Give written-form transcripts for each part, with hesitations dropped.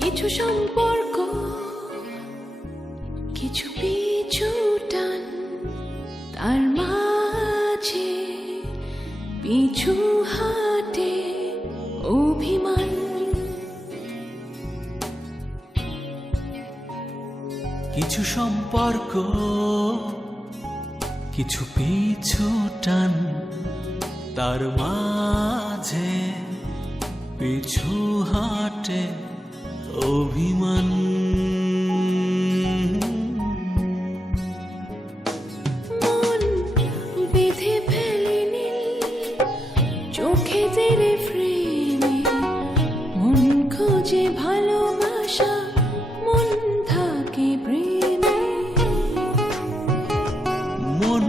কিছু সম্পর্ক, কিছু পিছু টান, তার মাঝে পিছু হাটে অভিমান। কিছু সম্পর্ক, কিছু পিছু টান, তার মাঝে পিছু হাটে অভিমান। মন বেঁধে ফেলেনি চোখে তেরে ফ্রেমে, মন খোঁজে ভালোবাসা, মন থাকে প্রেমে। মন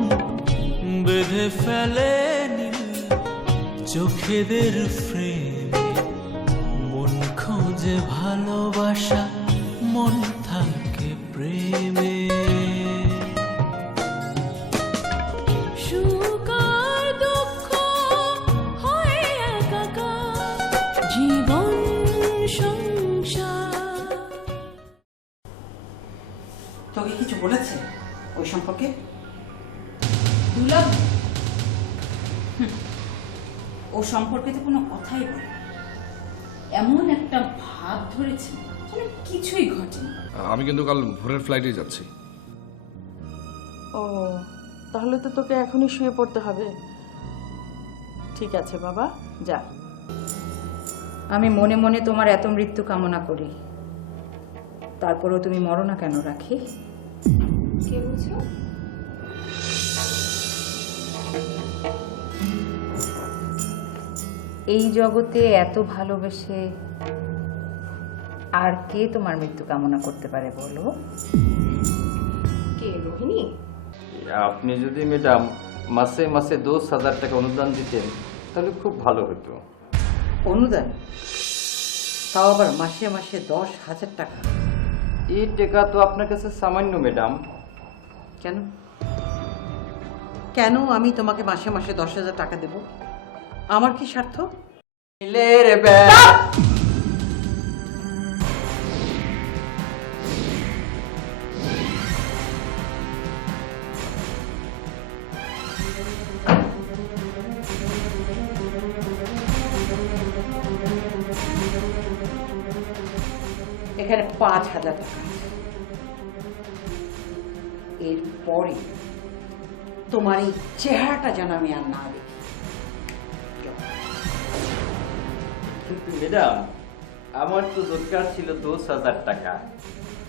বেঁধে ফেলে নীল চোখেদের ফ্রেমে, মন খোঁজে ভালোবাসা, মন থাকে প্রেমে। সুখ আর দুঃখ হয় একাকার, জীবন সংসার। তোকে কিছু বলেছে ওই সম্পর্কে? দুলাভ ও সম্পর্কে তো কোনো কথাই বলে, এমন একটা ভাব ধরেছে যেন কিছুই ঘটেনি। আমি কিন্তু কাল ভোরের ফ্লাইটে যাচ্ছি। ও, তাহলে তো তোকে এখনই শুয়ে পড়তে হবে। ঠিক আছে বাবা, যা। আমি মনে মনে তোমার এত মৃত্যু কামনা করি, তারপরেও তুমি মরো না কেন রাখি? কে বুঝো? এই জগতে এত ভালোবেসে আর কে তোমার মৃত্যু কামনা করতে পারে বলো? কে, রোহিণী? আপনি যদি ম্যাডাম মাসে মাসে 10,000 টাকা অনুদান দিতেন তাহলে খুব ভালো হতো। অনুদান? তাও আবার মাসে মাসে 10,000 টাকা? এই টাকা তো আপনার কাছে সামান্য ম্যাডাম। কেন কেন আমি তোমাকে মাসে মাসে 10,000 টাকা দেব? আমার কি স্বার্থ? এখানে 5,000 টাকা আছে। এরপরে তোমার এই চেহারাটা যেন আমি আর না দেখি। কিন্তু ম্যাডাম আমার তো দরকার ছিল 10,000 টাকা।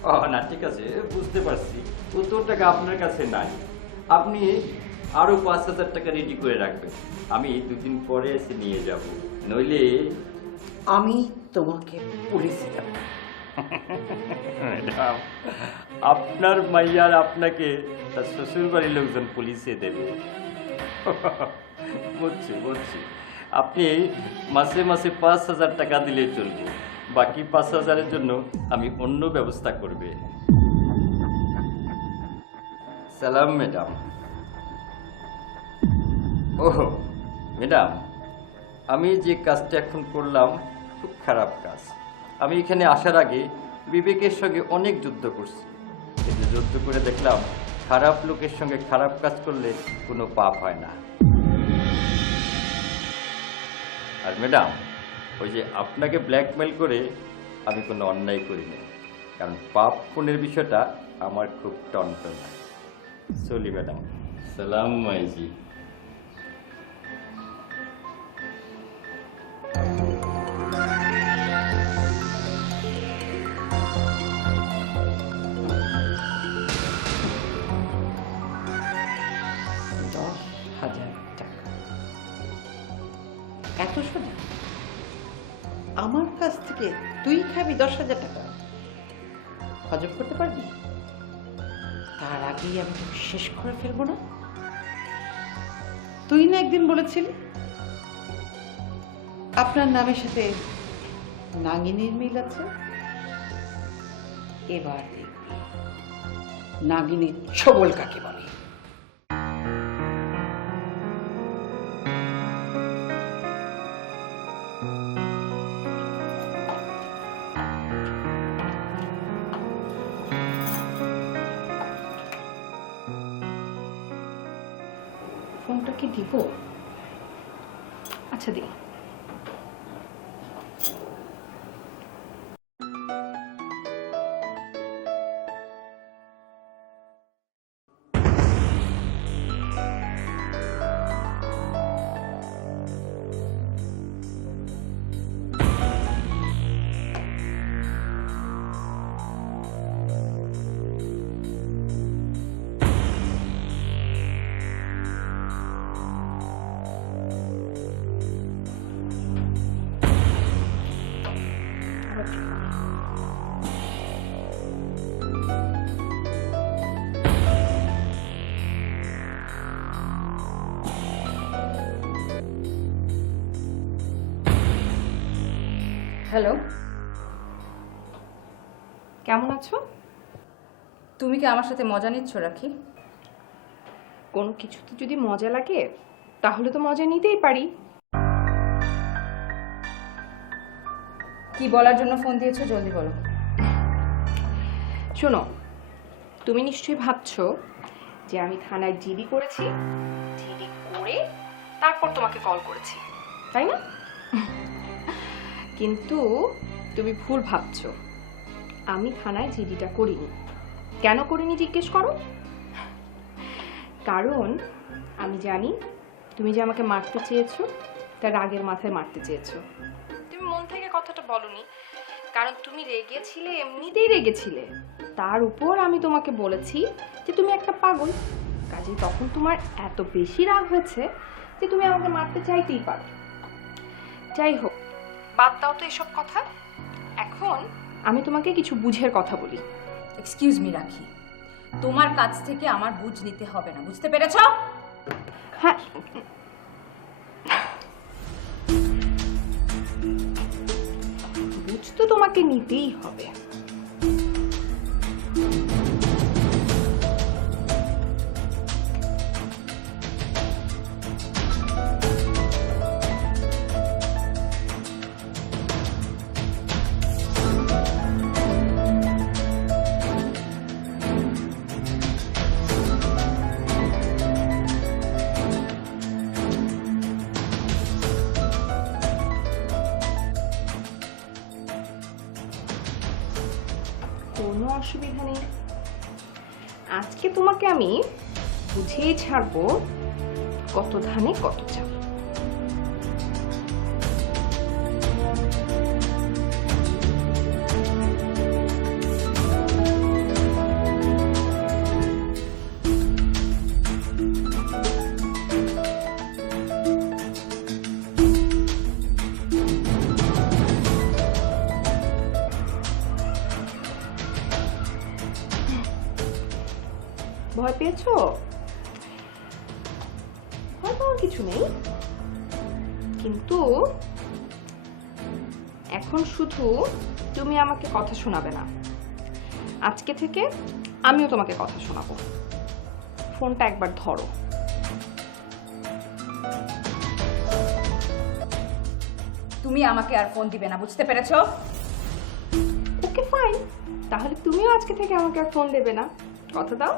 ও না, ঠিক আছে, বুঝতে পারছি অত টাকা আপনার কাছে নাই। আপনি আরো 5,000 টাকা রেডি করে রাখবেন, আমি 2 দিন পরে এসে নিয়ে যাব। নইলে আমি তোমাকে পুলিশে দেব। ম্যাডাম আপনার মাইয়ার আপনাকে তার শ্বশুর বাড়ির লোকজন পুলিশে দেবে। বুঝছি বুঝছি, আপনি মাসে মাসে 5,000 টাকা দিলে চলবে, বাকি 5,000-এর জন্য আমি অন্য ব্যবস্থা করবে। সালাম ম্যাডাম। ওহ ম্যাডাম, আমি যে কাজটা এখন করলাম খুব খারাপ কাজ। আমি এখানে আসার আগে বিবেকের সঙ্গে অনেক যুদ্ধ করছি, কিন্তু যুদ্ধ করে দেখলাম খারাপ লোকের সঙ্গে খারাপ কাজ করলে কোনো পাপ হয় না। আর ম্যাডাম, ওই যে আপনাকে ব্ল্যাকমেল করে আমি কোনো অন্যায় করিনি, কারণ পাপ পুণ্যের বিষয়টা আমার খুব টনটনা। চলি ম্যাডাম। সালাম মাইজি। এত সোজা? আমার কাছ থেকে তুই খাবি 10,000 টাকা? হজম করতে পারবি? তার আগেই আমি তোকে শেষ করে ফেলবো না? তুই না একদিন বলেছিলি আপনার নামের সাথে নাগিনীর মিল আছে? এবার দেখবি নাগিনীর ছবল কাকে বলে। ফোনটা কি দিব? আচ্ছা দিই। হ্যালো, কেমন আছো? তুমি কি আমার সাথে মজা নিচ্ছ রাখি? কোনো কিছুতে যদি মজা লাগে তাহলে তো মজা নিতেই পারি। কি বলার জন্য ফোন দিয়েছো জলদি বলো। শোনো, তুমি নিশ্চয়ই ভাবছো যে আমি থানায় জিডি করেছি, জিডি করে তারপর তোমাকে কল করেছি, তাই না? কিন্তু তুমি ভুল ভাবছো। আমি থানায় জিডিটা করিনি। কেন করিনি জিজ্ঞেস করো? কারণ আমি জানি তুমি যে আমাকে মারতে চেয়েছো তার রাগের মাথায় মারতে চেয়েছো। তুমি মন থেকে কথাটা বলনি, কারণ তুমি রেগেছিলে, এমনিতেই রেগেছিলে। তার উপর আমি তোমাকে বলেছি যে তুমি একটা পাগল, কাজেই তখন তোমার এত বেশি রাগ হয়েছে যে তুমি আমাকে মারতে চাইতেই পারো। যাই হোক, বাদ দাও তো এসব কথা। এখন আমি তোমাকে কিছু বুঝের কথা বলি। এক্সকিউজ মি রাখি, তোমার কাছ থেকে আমার বুঝ নিতে হবে না, বুঝতে পেরেছো? হ্যাঁ, বুঝ তো তোমাকে নিতেই হবে। কোনো অসুবিধা নেই, আজকে তোমাকে আমি বুঝিয়ে ছাড়বো কত ধানে কত চাল। ভয় পেয়েছো? ভয় পাওয়ার কিছু নেই, কিন্তু এখন শুধু তুমি আমাকে কথা শোনাবে না, আজকে থেকে আমিও তোমাকে কথা শোনাবো। ফোনটা একবার ধরো। তুমি আমাকে আর ফোন দিবে না, বুঝতে পেরেছো? ওকে ফাইন, তাহলে তুমিও আজকে থেকে আমাকে আর ফোন দেবে না, কথা দাও।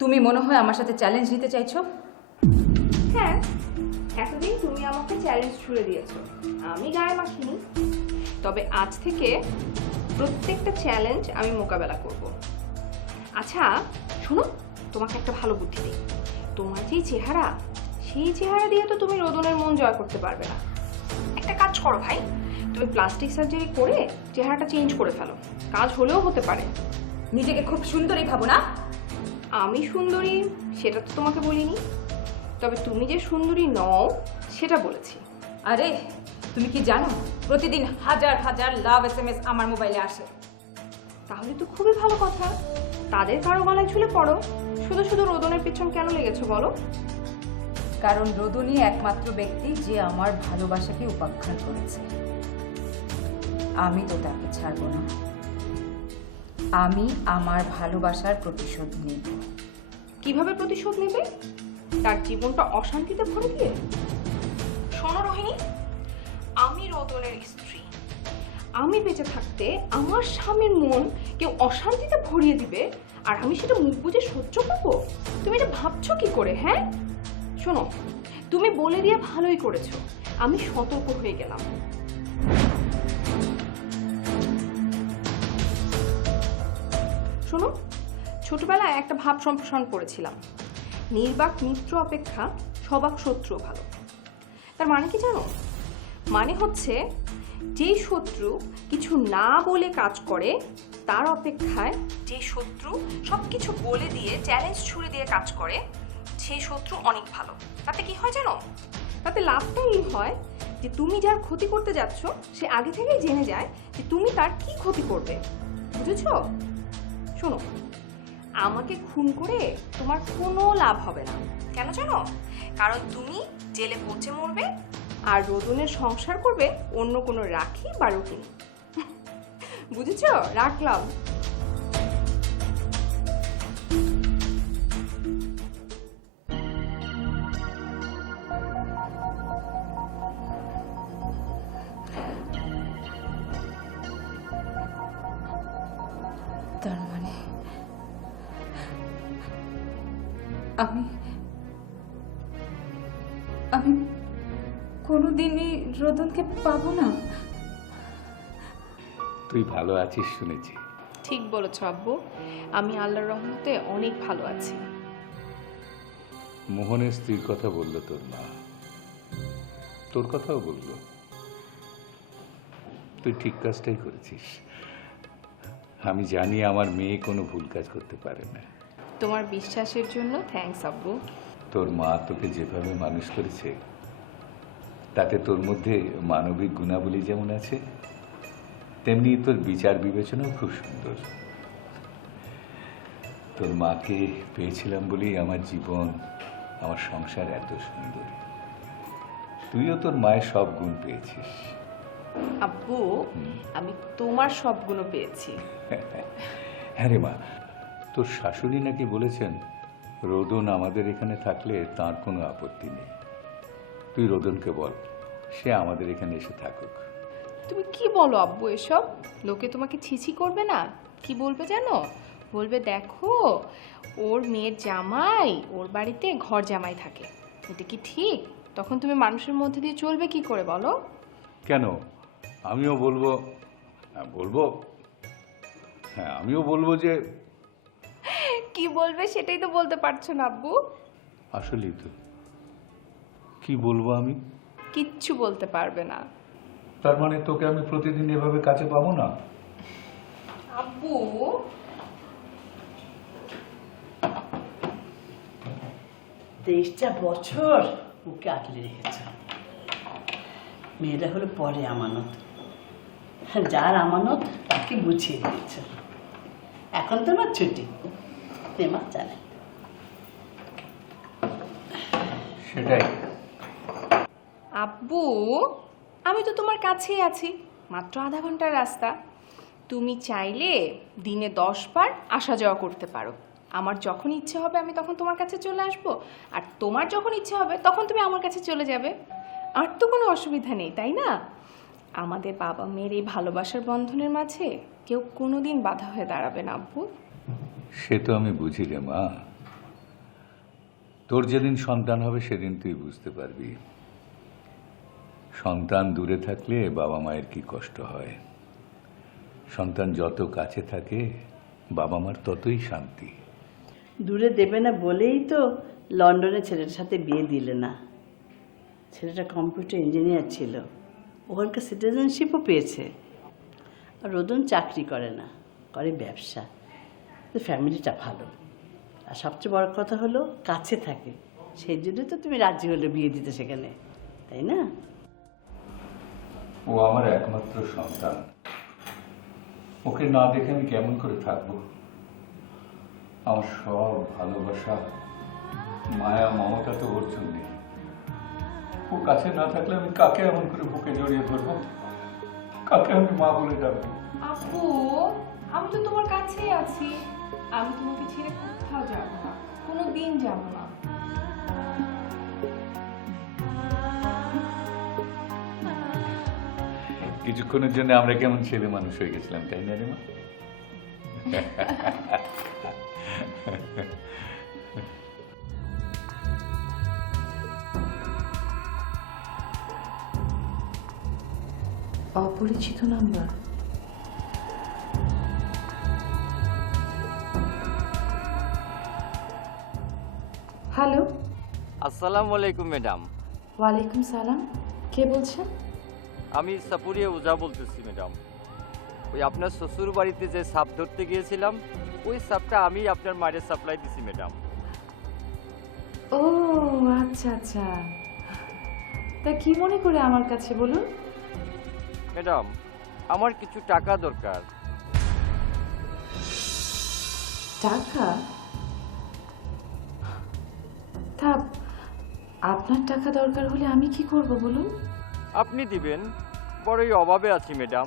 তুমি মনে হয় আমার সাথে চ্যালেঞ্জ নিতে চাইছো? হ্যাঁ, এতদিন তুমি আমাকে চ্যালেঞ্জ ছুড়ে দিয়েছো, আমি গায়ে মাখিনি। তবে আজ থেকে প্রত্যেকটা চ্যালেঞ্জ আমি মোকাবেলা করব। আচ্ছা শোনো, তোমাকে একটা ভালো বুদ্ধি দিই। তোমার যেই চেহারা, সেই চেহারা দিয়ে তো তুমি রোদনের মন জয় করতে পারবে না। একটা কাজ করো ভাই, তুমি প্লাস্টিক সার্জারি করে চেহারাটা চেঞ্জ করে ফেলো, কাজ হলেও হতে পারে। নিজেকে খুব সুন্দরী ভাবো না? আমি সুন্দরী সেটা তো তোমাকে বলিনি, তবে তুমি যে সুন্দরী নও সেটা বলেছি। আরে তুমি কি জানো প্রতিদিন হাজার হাজার লাভ SMS আমার মোবাইলে আসে। তাহলে তো খুবই ভালো কথা, তাদের কারো গলায় ঝুলে পড়ো। শুধু শুধু রোদনের পিছন কেন লেগেছো বলো? কারণ রোদনই একমাত্র ব্যক্তি যে আমার ভালোবাসাকে উপাখ্যান করেছে। আমি তো তাকে ছাড়বো না। আমি আমার ভালোবাসার প্রতিশোধ নেব। কিভাবে প্রতিশোধ নেবে? তার জীবনটা অশান্তিতে ভরে দিয়ে? শোনো রোহিণী, আমি রোদনের স্ত্রী। আমি বেঁচে থাকতে আমার স্বামীর মন কেউ অশান্তিতে ভরিয়ে দিবে আর আমি সেটা মুখ বুজে সহ্য করবো? তুমি এটা ভাবছো কি করে? হ্যাঁ শোনো, তুমি বলে দিয়ে ভালোই করেছো, আমি সতর্ক হয়ে গেলাম। শোনো, ছোটবেলায় একটা ভাব সম্প্রসারণ করেছিলাম, নির্বাক মিত্র অপেক্ষা সবাক শত্রু ভালো। তার মানে কি জানো? মানে হচ্ছে যে শত্রু কিছু না বলে কাজ করে তার অপেক্ষায় যে শত্রু সব কিছু বলে দিয়ে চ্যালেঞ্জ ছুড়ে দিয়ে কাজ করে সেই শত্রু অনেক ভালো। তাতে কি হয় জানো? তাতে লাভটা এই হয় যে তুমি যার ক্ষতি করতে যাচ্ছ সে আগে থেকেই জেনে যায় যে তুমি তার কি ক্ষতি করবে। বুঝেছো? শোনো, আমাকে খুন করে তোমার কোনো লাভ হবে না। কেন জানো? কারণ তুমি জেলে পচে মরবে আর রোদনের সংসার করবে অন্য কোনো রাখি বা রুকিনি। বুঝেছো? রাখলাম। তার মানে আমি আমি কোনোদিনই রোদনকে পাবো না। তুই ভালো আছিস শুনেছি। ঠিক বলেছো আব্বু, আমি আল্লাহর রহমতে অনেক ভালো আছি। মোহনের স্ত্রীর কথা বললো তোর মা, তোর কথাও বললো। তুই ঠিক কাজটাই করেছিস। আমি জানি আমার মেয়ে কোনো ভুল কাজ করতে পারে না। তোমার বিশ্বাসের জন্য থ্যাঙ্কস আব্বু। তোর মা তোকে যেভাবে মানুষ করেছে তাতে তোর মধ্যে মানবিক গুণাবলী যেমন আছে তেমনি তোর বিচার বিবেচনাও খুব সুন্দর। তোর মাকে পেয়েছিলাম বলেই আমার জীবন, আমার সংসার এত সুন্দর। তুইও তোর মায়ের সব গুণ পেয়েছিস। আব্বু, আমি তোমার সবগুলো পেয়েছি। হ্যাঁ রে মা, তোর শাশুড়ি নাকি বলেছেন রোদন আমাদের এখানে থাকলে তার কোনো আপত্তি নেই। তুই রোদনকে বল সে আমাদের এখানে এসে থাকুক। তুমি কি বলো আব্বু এসব? লোকে তোমাকে ছিছি করবে না? কি বলবে জানো? বলবে দেখো ওর মেয়ের জামাই ওর বাড়িতে ঘর জামাই থাকে। এটা কি ঠিক? তখন তুমি মানুষের মধ্যে দিয়ে চলবে কি করে বলো? কেন? আমিও বলবো, হ্যাঁ আমিও বলবো যে কি বলবে সেটাই তো বলতে পারছো না আব্বু। আসলেই তো কি বলবো আমি? কিচ্ছু বলতে পারবে না। তার মানে তোকে আমি প্রতিদিন এভাবে কাছে পাবো না? আব্বু, 23টা বছর ওকে আটলে রেখেছ। মেয়েরা হলো পরে আমানত, যার আমানত তাকে বুঝিয়ে দিয়েছ। এখন তোমার ছুটি, মা জানে। সেটাই। আব্বু, আমি তো তোমার কাছেই আছি, মাত্র আধা ঘন্টার রাস্তা। তুমি চাইলে দিনে 10 বার আসা যাওয়া করতে পারো। আমার যখন ইচ্ছে হবে আমি তখন তোমার কাছে চলে আসব, আর তোমার যখন ইচ্ছে হবে তখন তুমি আমার কাছে চলে যাবে। আর তো কোনো অসুবিধা নেই, তাই না? আমাদের বাবা মেয়ের এই ভালোবাসার বন্ধনের মাঝে কেউ কোনোদিন বাধা হয়ে দাঁড়াবে না আব্বু। সে তো আমি বুঝি রে মা। তোর যেদিন সন্তান হবে সেদিন তুই বুঝতে পারবি সন্তান দূরে থাকলে বাবা মায়ের কি কষ্ট হয়। সন্তান যত কাছে থাকে বাবা মার ততই শান্তি। দূরে দেবে না বলেই তো লন্ডনে ছেলেটার সাথে বিয়ে দিলে না। ছেলেটা কম্পিউটার ইঞ্জিনিয়ার ছিল, ওখানকার সিটিজেনশিপও পেয়েছে। আর রোদন চাকরি করে না, করে ব্যবসা। তো ফ্যামিলিটা ভালো, আর সবচেয়ে বড় কথা হলো কাছে থাকে। সেই জন্য তো তুমি রাজি হলে বিয়ে দিতে সেখানে, তাই না? ও আমার একমাত্র সন্তান, ওকে না দেখে আমি কেমন করে থাকবো? আমার সব ভালোবাসা, মায়া, মমতা তো ওর জন্যে। ও কাছে না থাকলে আমি কাকে এমন করে বুকে জড়িয়ে ধরবো? কাকে আমি মা বলে ডাকবো? আপু, আমি তো তোমার কাছেই আছি। আমি তোমাকে ছেড়ে কোথাও যাবো না, কোনো দিন যাবো না। কিছুক্ষণের জন্য আমরা কেমন ছেলে মানুষ হয়ে গেছিলাম, তাই না রে মা? অপরিচিত নাম্বার। হ্যালো। আসসালামু আলাইকুম ম্যাডাম। ওয়ালাইকুম সালাম। কে বলছেন? আমি সাপুরিয়া উজা বলতেছি ম্যাডাম। ওই আপনার শ্বশুর বাড়িতে যে সাপ ধরতে গিয়েছিলাম, ওই সাপটা আমি আপনার মায়ের সাপ্লাই দিছি ম্যাডাম। ও আচ্ছা আচ্ছা, তা কি মনে করে আমার কাছে বলুন? ম্যাডাম, আমার কিছু টাকা দরকার। টাকা? তা আপনার টাকা দরকার হলে আমি কি করব বলুন? আপনি দিবেন, বড়ই অভাবে আছি ম্যাডাম।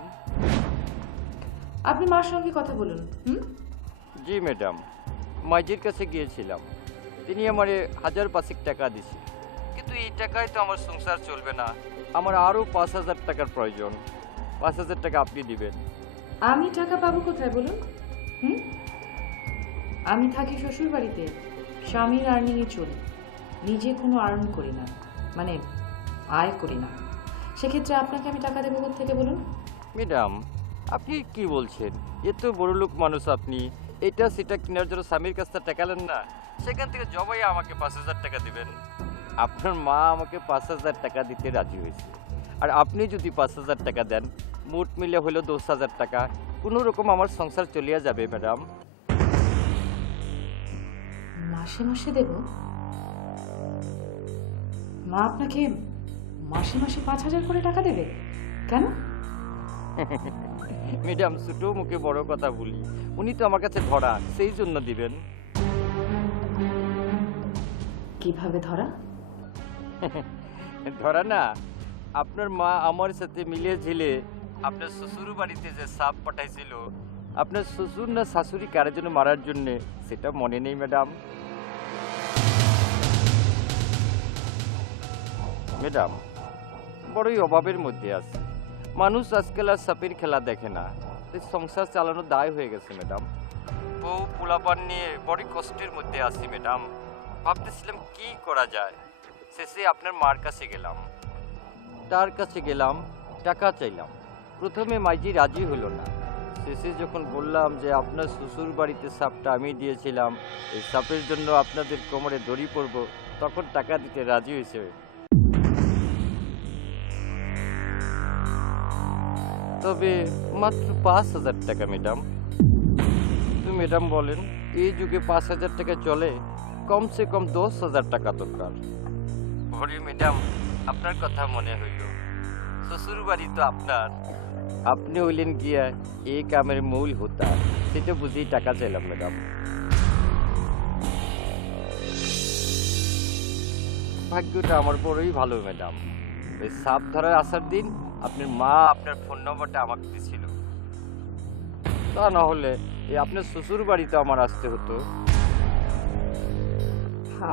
আপনি মার সঙ্গে কথা বলুন। জি ম্যাডাম, মাইজির কাছে গিয়েছিলাম, তিনি আমারে 1000 টাকা দিছে, কিন্তু এই টাকায় তো আমার সংসার চলবে না। আমার আরও 5000 টাকার প্রয়োজন। 5000 টাকা আপনি দিবেন। আমি টাকা পাবো কোথায় বলুন? আমি থাকি শ্বশুর বাড়িতে, স্বামীর আর্নিংয়ে চলি, নিজে কোনো আর্ন করি না, মানে আয় করি না। সেক্ষেত্রে আপনাকে আমি টাকা দেবো কোত্থেকে বলুন? ম্যাডাম, আপনি কি বলছেন? এত বড় লোক মানুষ আপনি, এটা সেটা কেনার জন্য স্বামীর কাছ থেকে টাকা নেন না, সেখান থেকে জবাই আমাকে 5000 টাকা দিবেন। আপনার মা আমাকে 5000 টাকা দিতে রাজি হয়েছে, আর আপনি যদি 5000 টাকা দেন, মোট মিলে হলো 10000 টাকা। কোনো রকম আমার সংসার চলিয়া যাবে ম্যাডাম। মাসে মাসে দেব? মা আপনাকে মাসে মাসে 5000 করে টাকা দেবে? কেন? ম্যাডাম, ছোট মুখে বড় কথা বলি, উনি তো আমার কাছে ধরা, সেই জন্য দিবেন। কিভাবে ধরা? ধরা না, আপনার মা আমার সাথে মিলিয়ে ঝিলে আপনার শ্বশুর বাড়িতে যে সাপ পাঠাইছিল, আপনার শ্বশুর না শাশুড়ি কারের জন্য মারার জন্য, সেটা মনে নেই ম্যাডাম। ম্যাডাম, বড়ই অভাবের মধ্যে আছে। মানুষ আজকাল আর সাপের খেলা দেখে না, তাই সংসার চালানো দায় হয়ে গেছে ম্যাডাম। বউ পোলাপান নিয়ে বড় কষ্টের মধ্যে আছি ম্যাডাম। ভাবতেছিলাম কি করা যায়। শেষে আপনার মার কাছে গেলাম, তার কাছে গেলাম, টাকা চাইলাম। প্রথমে মাইজি রাজি হলো না। শেষে যখন বললাম যে আপনার শ্বশুর বাড়িতে সাপটা আমি দিয়েছিলাম, এই সাপের জন্য আপনাদের কোমরে দড়ি পড়ব, তখন টাকা দিতে রাজি হয়েছে। তবে মাত্র 5000 টাকা ম্যাডাম। তো ম্যাডাম বলেন, এই যুগে 5000 টাকা চলে? কমসে কম 10000 টাকা দরকার। হরি ম্যাডাম, আপনার কথা মনে হইল। শ্বশুর বাড়ি তো আপনার, আপনি হইলেন গিয়া এই কামের মূল হোতা, সেটা বুঝেই টাকা চাইলাম ম্যাডাম। ভাগ্যটা আমার বড়ই ভালো ম্যাডাম। ওই সাপ ধরার আসার দিন আপনার মা আপনার ফোন নম্বরটা আমাকে দিয়েছিল, তা না হলে এই আপনার শ্বশুর বাড়িতে আমার আসতে হতো।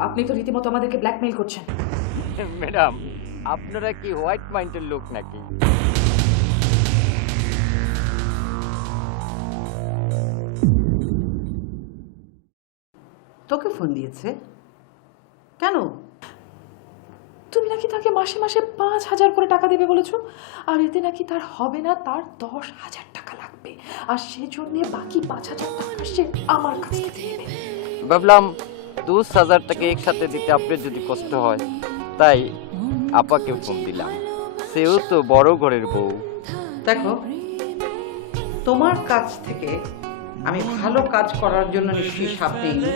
আপনি তো রীতিমতো আমাদেরকে ব্ল্যাকমেইল করছেন। ম্যাডাম, আপনারা কি হোয়াইট মাইন্ডের লোক নাকি? তোকে ফোন দিয়েছে কেন? তুমি নাকি তাকে মাসে মাসে 5000 করে টাকা দেবে বলেছো, আর এতে নাকি তার হবে না, তার 10,000 টাকা লাগবে, আর সেজন্য বাকি 5000 টাকা সে আমার কাছে দেবে। ভাবলাম 20,000 টাকা একসাথে দিতে আপনার যদি কষ্ট হয়, তাই আপাকে ফোন দিলাম। সেও তো বড় ঘরের বউ। দেখো, তোমার কাছ থেকে আমি ভালো কাজ করার জন্য নিশ্চয়ই সাপ নেইনি,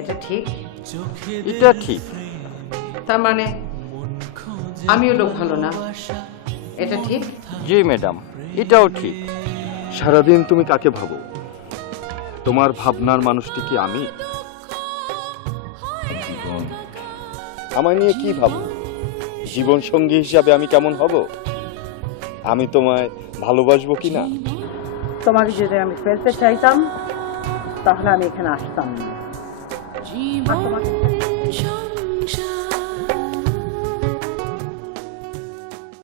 এটা ঠিক? এটা ঠিক। তার মানে আমিও লোক ভালো না, এটা ঠিক? জি ম্যাডাম, এটাও ঠিক। সারাদিন তুমি কাকে ভাবো? তোমার ভাবনার মানুষটি কি আমি? জীবন, আমায় নিয়ে কি ভাবো? জীবন সঙ্গী হিসাবে আমি কেমন হব? আমি তোমায় ভালোবাসবো কি না? তোমাকে যদি আমি ফেলতে চাইতাম তাহলে আমি এখানে আসতাম না। আর তোমাকে